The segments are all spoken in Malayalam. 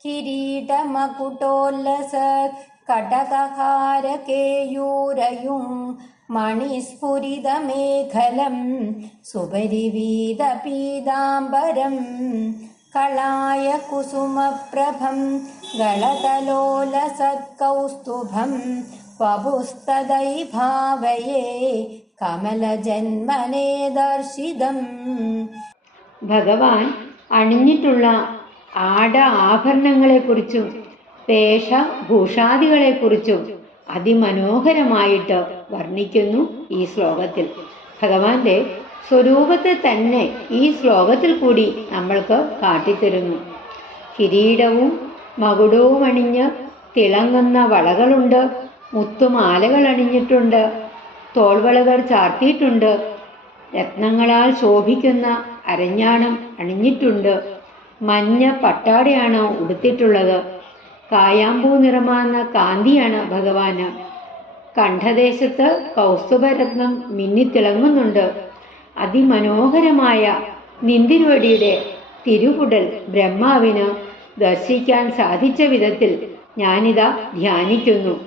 കിരീടമകുടോല്ലസത് കടകഹാരകേയൂരയും മണിസ്ഫുരിതമേഖലം സുപരിവീതപീതാംബരം കളായ കുസുമപ്രഭം ഗളതലോലസത്കൗസ്തുഭം വപുസ്തദൈ ഭാവയേ കമലജന്മനേ ദർശിതം ഭഗവാൻ അണിഞ്ഞിട്ടുള്ള ആട ആഭരണങ്ങളെക്കുറിച്ചും വേഷഭൂഷാദികളെക്കുറിച്ചും അതിമനോഹരമായിട്ട് വർണിക്കുന്നു ഈ ശ്ലോകത്തിൽ. ഭഗവാന്റെ സ്വരൂപത്തെ തന്നെ ഈ ശ്ലോകത്തിൽ കൂടി നമ്മൾക്ക് കാട്ടിത്തരുന്നു. കിരീടവും മകുടവും അണിഞ്ഞ് തിളങ്ങുന്ന വളകളുണ്ട് മുത്തുമാലകൾ അണിഞ്ഞിട്ടുണ്ട് തോൾവളകൾ ചാർത്തിയിട്ടുണ്ട് രത്നങ്ങളാൽ ശോഭിക്കുന്ന അരഞ്ഞാണം അണിഞ്ഞിട്ടുണ്ട് മഞ്ഞ പട്ടാടയാണ് ഉടുത്തിട്ടുള്ളത്? കായാമ്പൂ നിറമാർന്ന കാന്തിയാണ് ഭഗവാന്. കണ്ഠദേശത്ത് കൗസ്തുഭരത്നം മിന്നിത്തിളങ്ങുന്നുണ്ട്. അതിമനോഹരമായ നിന്തിരുവടിയുടെ തിരുകുടൽ ബ്രഹ്മാവിന് ദർശിക്കാൻ സാധിച്ച വിധത്തിൽ ഞാനിതാ ധ്യാനിക്കുന്നു.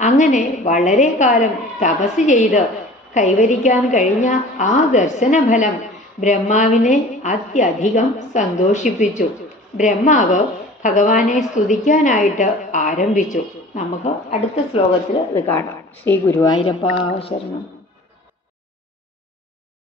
അങ്ങനെ വളരെ കാലം തപസ് ചെയ്ത് കൈവരിക്കാൻ കഴിഞ്ഞ ആ ദർശനഫലം ബ്രഹ്മാവിനെ അത്യധികം സന്തോഷിപ്പിച്ചു. ബ്രഹ്മാവ് ഭഗവാനെ സ്തുതിക്കാനായിട്ട് ആരംഭിച്ചു. നമുക്ക് അടുത്ത ശ്ലോകത്തിൽ ഇത് കാണാം. ശ്രീ ഗുരുവായൂരപ്പ ശരണം.